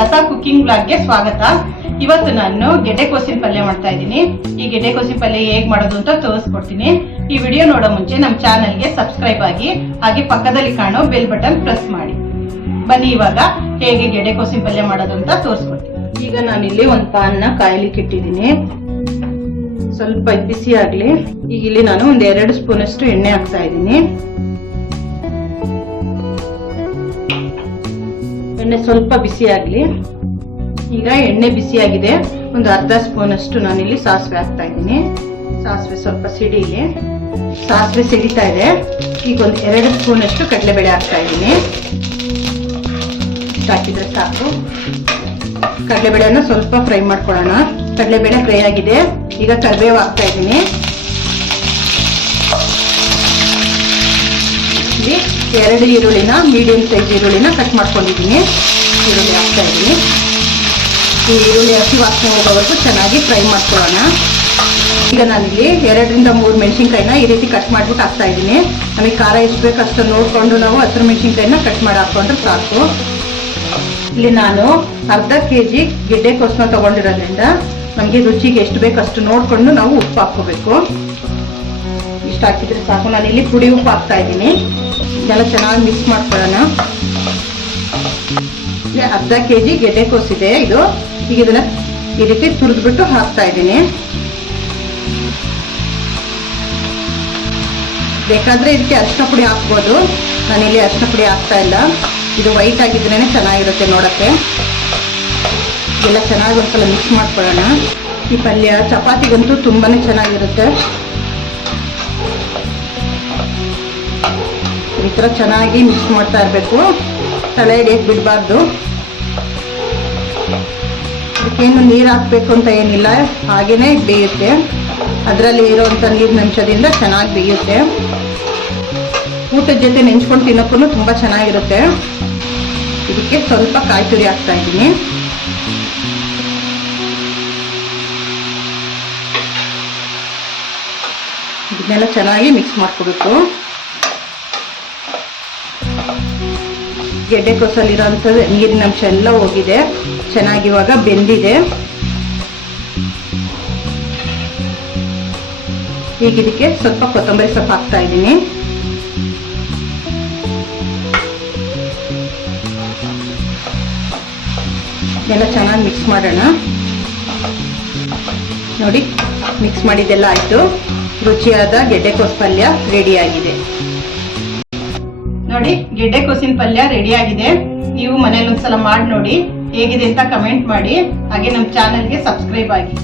Lata cooking ಬ್ಲಾಗ್ಗೆ ಸ್ವಾಗತ. ಇವತ್ತು ನಾನು ಗೆಡ್ಡೆ ಕೋಸಿನ ಪಲ್ಯ ಮಾಡ್ತಾ ಇದ್ದೀನಿ. ಈ ಗೆಡ್ಡೆ ಕೋಸಿನ ಪಲ್ಯ ಹೇಗ್ ಮಾಡೋದು ಅಂತ ತೋರಿಸ್ಕೊಡ್ತೀನಿ. ಈ ವಿಡಿಯೋ ನೋಡೋ ಮುಂಚೆ ನಮ್ಮ ಚಾನೆಲ್ಗೆ ಸಬ್ಸ್ಕ್ರೈಬ್ ಆಗಿ, ಹಾಗೆ ಪಕ್ಕದಲ್ಲಿ ಕಾಣೋ ಬೆಲ್ ಬಟನ್ ಪ್ರೆಸ್ ಮಾಡಿ. ಬನ್ನಿ ಇವಾಗ ಹೇಗೆ ಗೆಡ್ಡೆ ಕೋಸಿನ ಪಲ್ಯ ಮಾಡೋದು ಅಂತ ತೋರಿಸ್ಕೊಡ್ತೀನಿ. ಈಗ ನಾನಿಲ್ಲಿ ಒಂದು ಪಾನ್ನ ಕಾಯಲಿಕ್ಕೆ ಇಟ್ಟಿದ್ದೀನಿ. ಸ್ವಲ್ಪ ಬಿಸಿ ಆಗ್ಲಿ. ಈಗ ಇಲ್ಲಿ ನಾನು ಒಂದ್ 2 ಸ್ಪೂನ್ ಅಷ್ಟು ಎಣ್ಣೆ ಹಾಕ್ತಾ ಇದ್ದೀನಿ. ಎಣ್ಣೆ ಸ್ವಲ್ಪ ಬಿಸಿ ಆಗ್ಲಿ. ಈಗ ಎಣ್ಣೆ ಬಿಸಿ ಆಗಿದೆ. ಒಂದು ಅರ್ಧ ಸ್ಪೂನ್ ಅಷ್ಟು ನಾನಿಲ್ಲಿ ಸಾಸಿವೆ ಹಾಕ್ತಾ ಇದ್ದೀನಿ. ಸಾಸಿವೆ ಸ್ವಲ್ಪ ಸಿಡಿಲಿ. ಸಾಸಿವೆ ಸಿಡಿತಾ ಇದೆ. ಈಗ ಒಂದು 2 ಸ್ಪೂನ್ ಅಷ್ಟು ಕಡಲೆಬೇಳೆ ಹಾಕ್ತಾ ಇದ್ದೀನಿ. ಹಾಕಿದ್ರೆ ಸಾಕು. ಕಡಲೆಬೇಳೆನ ಸ್ವಲ್ಪ ಫ್ರೈ ಮಾಡ್ಕೊಳ್ಳೋಣ. ಕಡಲೆಬೇಳೆ ಫ್ರೈ ಆಗಿದೆ. ಈಗ ಕರಿಬೇವು ಹಾಕ್ತಾ ಇದ್ದೀನಿ. ಇಲ್ಲಿ 2 ಈರುಳ್ಳಿನ, ಮೀಡಿಯಂ ಸೈಜ್ ಈರುಳ್ಳಿನ ಕಟ್ ಮಾಡ್ಕೊಂಡಿದ್ದೀನಿ. ಈರುಳ್ಳಿ ಹಾಕ್ತಾ ಇದ್ದೀನಿ. ಈ ಈರುಳ್ಳಿ ಹಸಿ ವಾಸನೆ ಹೋಗೋವರೆಗೂ ಚೆನ್ನಾಗಿ ಫ್ರೈ ಮಾಡ್ಕೊಳ್ಳೋಣ. ಈಗ ನಾನಿಲ್ಲಿ 2 ರಿಂದ 3 ಮೆಣಸಿನ್ಕಾಯಿನ ಈ ರೀತಿ ಕಟ್ ಮಾಡ್ಬಿಟ್ಟು ಹಾಕ್ತಾ ಇದ್ದೀನಿ. ನಮಗೆ ಖಾರ ಎಷ್ಟು ಬೇಕು ಅಷ್ಟು ನೋಡ್ಕೊಂಡು ನಾವು ಹಸಿರು ಮೆಣಸಿನ್ಕಾಯಿನ ಕಟ್ ಮಾಡಿ ಹಾಕೊಂಡ್ರೆ ಸಾಕು. ಇಲ್ಲಿ ನಾನು ಅರ್ಧ kg ಗೆಡ್ಡೆ ಕೋಸನ್ನ ತಗೊಂಡಿರೋದ್ರಿಂದ ನಮಗೆ ರುಚಿಗೆ ಎಷ್ಟು ಬೇಕು ಅಷ್ಟು ನೋಡ್ಕೊಂಡು ನಾವು ಉಪ್ಪು ಹಾಕೋಬೇಕು. ಇಷ್ಟು ಹಾಕಿದ್ರೆ ಸಾಕು. ನಾನಿಲ್ಲಿ ಪುಡಿ ಉಪ್ಪು ಹಾಕ್ತಾ ಇದ್ದೀನಿ. ಇದೆಲ್ಲ ಚೆನ್ನಾಗಿ ಮಿಕ್ಸ್ ಮಾಡ್ಕೊಳ್ಳೋಣ. ಅರ್ಧ kg ಗೆಡ್ಡೆ ಕೋಸಿದೆ ಇದು. ಈಗ ಇದನ್ನ ಈ ರೀತಿ ತುರಿದ್ಬಿಟ್ಟು ಹಾಕ್ತಾ ಇದ್ದೀನಿ. ಬೇಕಾದ್ರೆ ಇದಕ್ಕೆ ಅರಿಶಿನ ಪುಡಿ ಹಾಕ್ಬೋದು. ನಾನಿಲ್ಲಿ ಅರಿಶಿನ ಪುಡಿ ಹಾಕ್ತಾ ಇಲ್ಲ. ಇದು ವೈಟ್ ಆಗಿದ್ರೇನೆ ಚೆನ್ನಾಗಿರುತ್ತೆ ನೋಡಕ್ಕೆ. ಎಲ್ಲ ಚೆನ್ನಾಗಿ ಒಂದ್ಸಲ ಮಿಕ್ಸ್ ಮಾಡ್ಕೊಳ್ಳೋಣ. ಈ ಪಲ್ಯ ಚಪಾತಿಗಂತೂ ತುಂಬಾನೇ ಚೆನ್ನಾಗಿರುತ್ತೆ. ಈ ತರ ಚೆನ್ನಾಗಿ ಮಿಕ್ಸ್ ಮಾಡ್ತಾ ಇರಬೇಕು. ತಲೆ ಹಿಡಿಯಕ್ಕೆ ಬಿಡಬಾರ್ದು. ಇದಕ್ಕೇನು ನೀರು ಹಾಕ್ಬೇಕು ಅಂತ ಏನಿಲ್ಲ, ಹಾಗೇನೆ ಬೇಯುತ್ತೆ. ಅದರಲ್ಲಿ ಇರುವಂತ ನೀರಿನ ಅಂಶದಿಂದ ಚೆನ್ನಾಗಿ ಬೇಯುತ್ತೆ. ಊಟದ ಜೊತೆ ನೆಂಚ್ಕೊಂಡು ತಿನ್ನೋಕ್ಕೂ ತುಂಬಾ ಚೆನ್ನಾಗಿರುತ್ತೆ. ಇದಕ್ಕೆ ಸ್ವಲ್ಪ ಕಾಯಿ ತುರಿ ಹಾಕ್ತಾ ಇದ್ದೀನಿ. ಇದನ್ನೆಲ್ಲ ಚೆನ್ನಾಗಿ ಮಿಕ್ಸ್ ಮಾಡ್ಕೋಬೇಕು. ಗೆಡ್ಡೆ ಕೋಸಲ್ಲಿರೋಂಥದ್ದು ನೀರಿನ ಅಂಶ ಎಲ್ಲ ಹೋಗಿದೆ. ಚೆನ್ನಾಗಿ ಇವಾಗ ಬೆಂದಿದೆ. ಈಗ ಇದಕ್ಕೆ ಸ್ವಲ್ಪ ಕೊತ್ತಂಬರಿ ಸೊಪ್ಪು ಹಾಕ್ತಾ ಇದ್ದೀನಿ. ಎಲ್ಲ ಚೆನ್ನಾಗಿ ಮಿಕ್ಸ್ ಮಾಡೋಣ. ನೋಡಿ, ಮಿಕ್ಸ್ ಮಾಡಿದ್ದೆಲ್ಲ ಆಯ್ತು. ರುಚಿಯಾದ ಗೆಡ್ಡೆ ಕೋಸು ಪಲ್ಯ ರೆಡಿ ಆಗಿದೆ. ನೋಡಿ, ಗೆಡ್ಡೆ ಕೋಸಿನ ಪಲ್ಯ ರೆಡಿ ಆಗಿದೆ. ನೀವು ಮನೇಲಿ ಒಂದ್ಸಲ ಮಾಡಿ ನೋಡಿ, ಹೇಗಿದೆ ಅಂತ ಕಮೆಂಟ್ ಮಾಡಿ. ಹಾಗೆ ನಮ್ಮ ಚಾನೆಲ್ಗೆ ಸಬ್ಸ್ಕ್ರೈಬ್ ಆಗಿ.